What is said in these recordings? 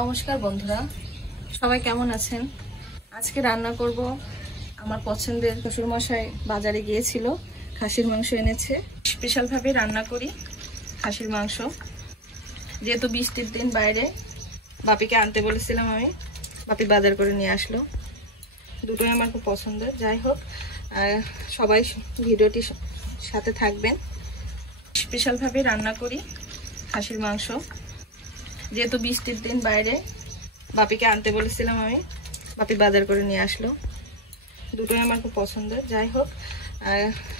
নমস্কার বন্ধুরা, সবাই কেমন আছেন? আজকে রান্না করব আমার পছন্দের। শ্বশুর মশাই বাজারে গিয়েছিল, খাসির মাংস এনেছে। স্পেশাল ভাবে রান্না করি খাসির মাংস, যেহেতু বৃষ্টির দিন। বাইরে বাপিকে আনতে বলেছিলাম আমি, বাপি বাজার করে নিয়ে আসলো। দুটোই আমার খুব পছন্দের। যাই হোক, সবাই ভিডিওটি সাথে থাকবেন। স্পেশাল ভাবে রান্না করি খাসির মাংস, যেহেতু বৃষ্টির দিন। বাইরে বাপিকে আনতে বলেছিলাম আমি, বাপি বাজার করে নিয়ে আসলো। দুটোই আমার খুব পছন্দের। যাই হোক,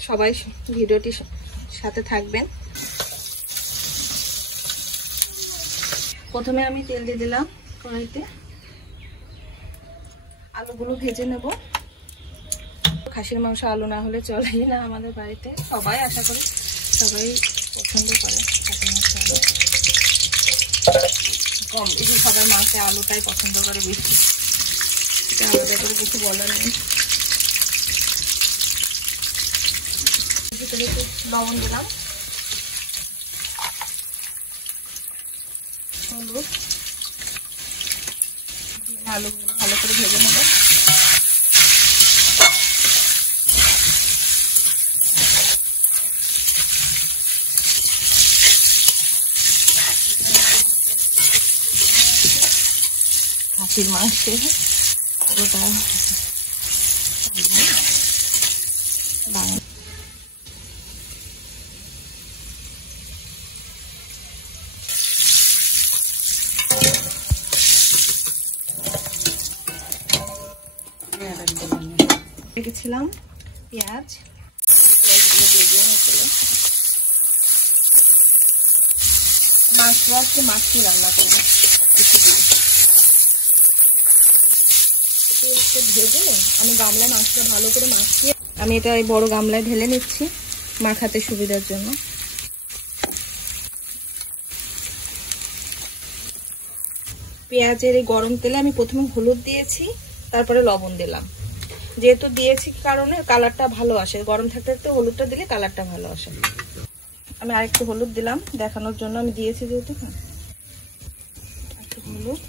সবাই ভিডিওটি সাথে থাকবেন। প্রথমে আমি তেল দিয়ে দিলাম কড়াইতে। আলুগুলো ভেজে নেব। খাসির মাংস আলু না হলে চলেই না আমাদের বাড়িতে। সবাই আশা করি সবাই পছন্দ করে খাসির মাংস আলু। কম বেশি সবাই মাংসে আলুটাই পছন্দ করে বেশি, এটা আলাদা করে কিছু বলার নেই। একটু লবণ দিলাম, হলুদ, আলুগুলো ভালো করে ভেজে নেব। খাসির মাংসে ওটা রেখেছিলাম পেঁয়াজগুলো দিয়ে দিয়ে চলে। মাছ আজকে মাছই রান্না করবো, সবকিছু দিয়ে একটু ভেজে আমি গামলা মাছটা ভালো করে মাখিয়ে আমি এটা এই বড় গামলায় ঢেলে নিচ্ছি মাখাতে সুবিধার জন্য। পেঁয়াজের এই গরম তেলে আমি প্রথমে হলুদ দিয়েছি, তারপরে লবণ দিলাম। যেহেতু দিয়েছি কারণে কালারটা ভালো আসে, গরম থাকতে থাকতে হলুদটা দিলে কালারটা ভালো আসে। আমি আরেকটু হলুদ দিলাম দেখানোর জন্য, আমি দিয়েছি যেহেতু। একটু হলুদ,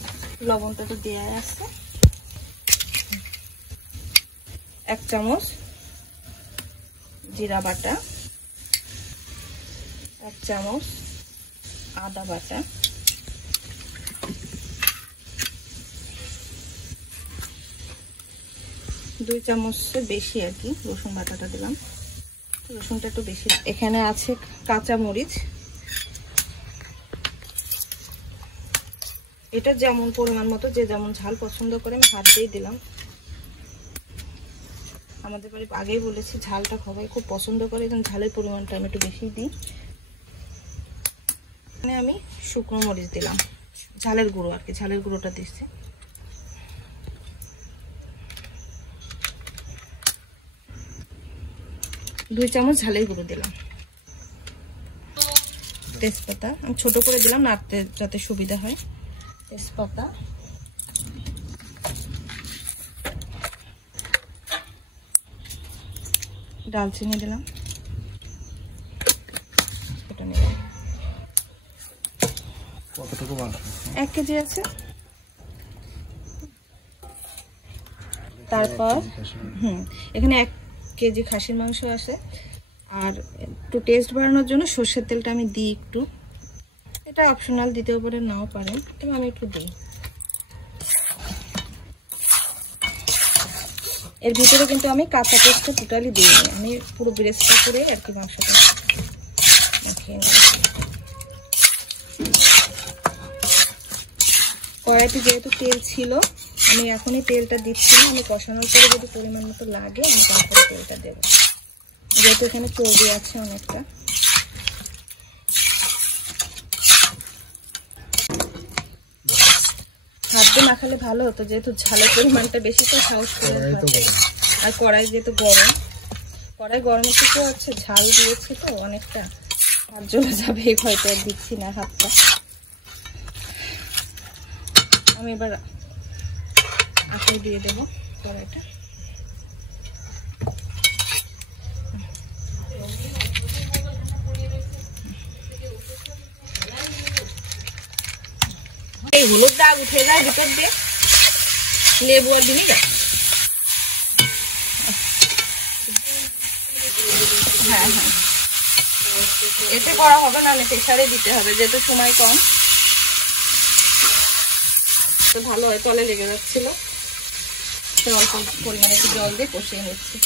লবণটা তো দেওয়া আছে। 1 চামচ জিরা বাটা, 1 চামচ আদা বাটা, 2 চামচের বেশি আর কি রসুন বাটাটা দিলাম। রসুনটা একটু বেশি। এখানে আছে কাঁচা মরিচ, এটা যেমন পরিমাণ মতো যে যেমন ঝাল পছন্দ করে আমি হাত দিয়ে দিলাম। আমাদের বাড়ি আগেই বলেছি ঝালটা সবাই খুব পছন্দ করে, এবং ঝালের পরিমাণটা আমি একটু বেশি দিই। এখানে আমি শুকনো মরিচ দিলাম, ঝালের গুঁড়ো আর কি, ঝালের গুঁড়োটা দিচ্ছি। দুই চামচ ঝালের গুঁড়ো দিলাম। তেজপাতা আমি ছোট করে দিলাম নাড়তে যাতে সুবিধা হয়। তেজপাতা, দালচিনি দিলাম, এটা নিলাম। কতটুকু মাংস? 1 কেজি আছে। তারপর এখানে 1 কেজি খাসির মাংস আছে। আর একটু টেস্ট বাড়ানোর জন্য সর্ষের তেলটা আমি দিই একটু। এটা অপশনাল, দিতেও পারেন নাও পারেন, তবে আমি একটু দিই। এর ভিতরে কিন্তু আমি কাঁচা পেস্টটা টোটালি দিইনি, আমি পুরো ব্রেস্টটা করে আর কি মাংসটা মাখিয়ে নিই। কড়াইতে যেহেতু তেল ছিল, আমি এখনই তেলটা দিচ্ছি না। আমি কষানোর পরে যদি পরিমাণ মতো লাগে আমি তারপরে তেলটা দেবো, যেহেতু এখানে চর্বি আছে অনেকটা। হাত দিয়ে মাখালে ভালো হতো, যেহেতু ঝালের পরিমাণটা বেশি তো সাহস করে। আর কড়াই যেহেতু গরম, কড়াই গরমের থেকে হচ্ছে ঝাল দিয়েছে তো অনেকটা, হাত জ্বলে যাবে এই ভয়টা দিচ্ছি না হাতটা। আমি এবার আঁচড় দিয়ে দেবো কড়াইটা। এই হলুদ দাগ উঠে যায় ভিতর দিয়ে, লেবু আর ভিনেগার। হ্যাঁ হ্যাঁ, এতে করা হবে না, প্রেসারে দিতে হবে যেহেতু সময় কম। তো ভালো হয়, তলে লেগে যাচ্ছিল, অল্প পরিমাণে একটু জল দিয়ে কষিয়ে নিচ্ছি।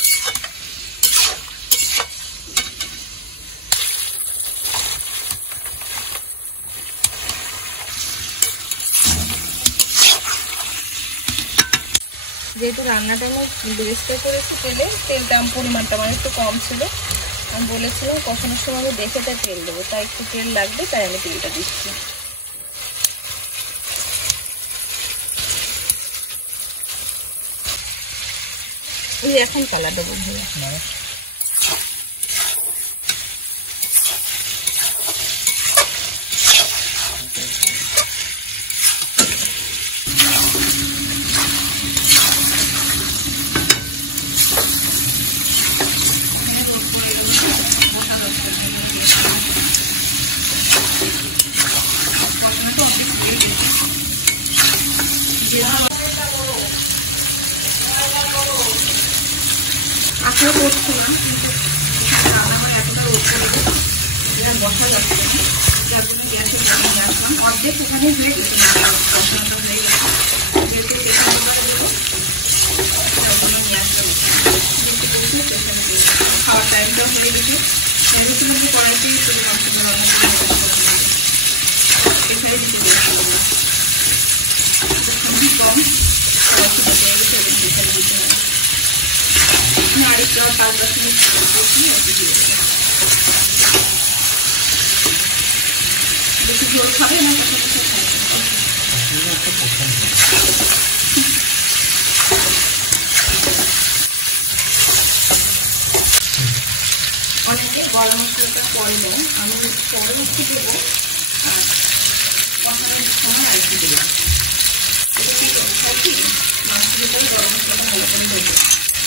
যেহেতু রান্নাটা আমি বেরেস্তা করেছি তেলটা পরিমাণটা আমার একটু কম ছিল। আমি বলেছিলাম কষানোর সময় আমি দেখে তাই তেল দেবো, তাই একটু তেল লাগবে, তাই আমি তেলটা দিচ্ছি। এই এখন কালার দেবো ভাইয়া। আসলে করছি না, আমার এতটা রোদ করে এটা বসা যাচ্ছে না, যার জন্য গ্যাসের জানি নিয়ে আসলাম। অর্ধেক ওখানে হয়ে গেছে, বসানোটা হয়ে গেছে, যেহেতু প্রেশার কুকারে দেবো তার জন্য নিয়ে আসতে হচ্ছে। খাওয়ার টাইমটাও হয়ে গেছে, ভেবেছিলাম যে কড়াইতে শুধু মাংসগুলো রান্না প্রেশারে দিতে দিয়েছিলাম, খুবই কম প্রেশারে দিতে হবে। আরেকটা 5-10 মিনিট বেশি ঝোল খাবে না, অনেকে গরম মশলাটা পরে দেয়, আমি পরে হচ্ছে দেবো আর মশলার সময় আরেকটু দেবো। মাংস ভিতরে গরম মশলাটা ভালো করে দেবো,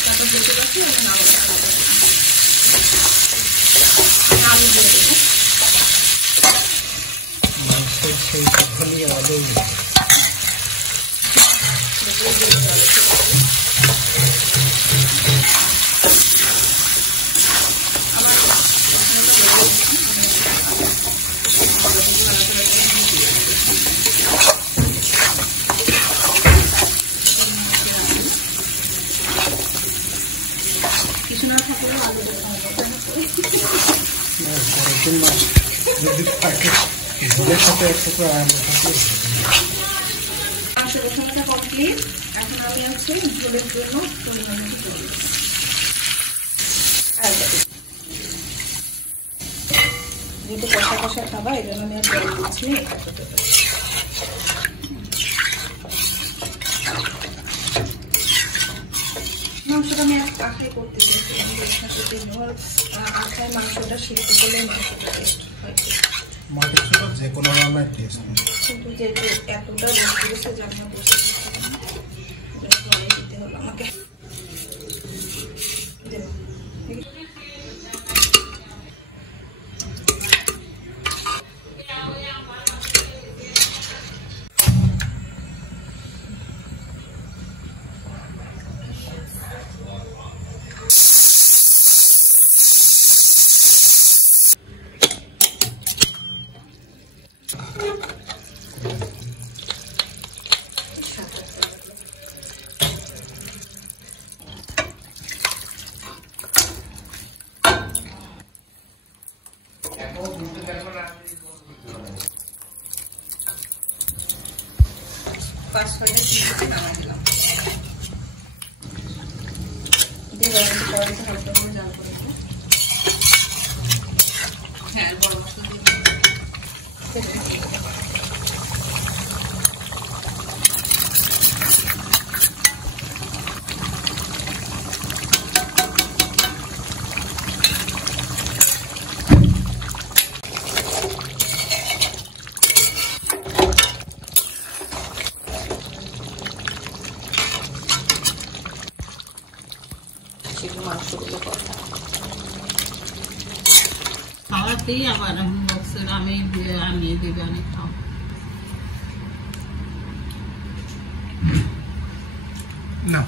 তারপর দেখতে পাচ্ছি আমি নাম দিয়ে দেবো। কিছু না থাকলে মাংসটা কমপ্লিট। এখন আমি হচ্ছে ঝোলের জন্য পরিমাণ যেহেতু কষা কষা খাবা, এই জন্য আমি আর জল দিচ্ছি। মাংসটা আমি আখায় করতে চাইছিলাম, আখায় মাংসটা সিদ্ধ করলে মাংসটা টেস্ট হয়, যে কোনো রান্নার টেস্ট। কিন্তু যেহেতু এতটা রোদ করেছে রান্না বসে দিতে হলো আমাকে। খাওয়াতেই আবার আমি বক্সের আমি আনিয়ে দেবে, অনেক খাও। না।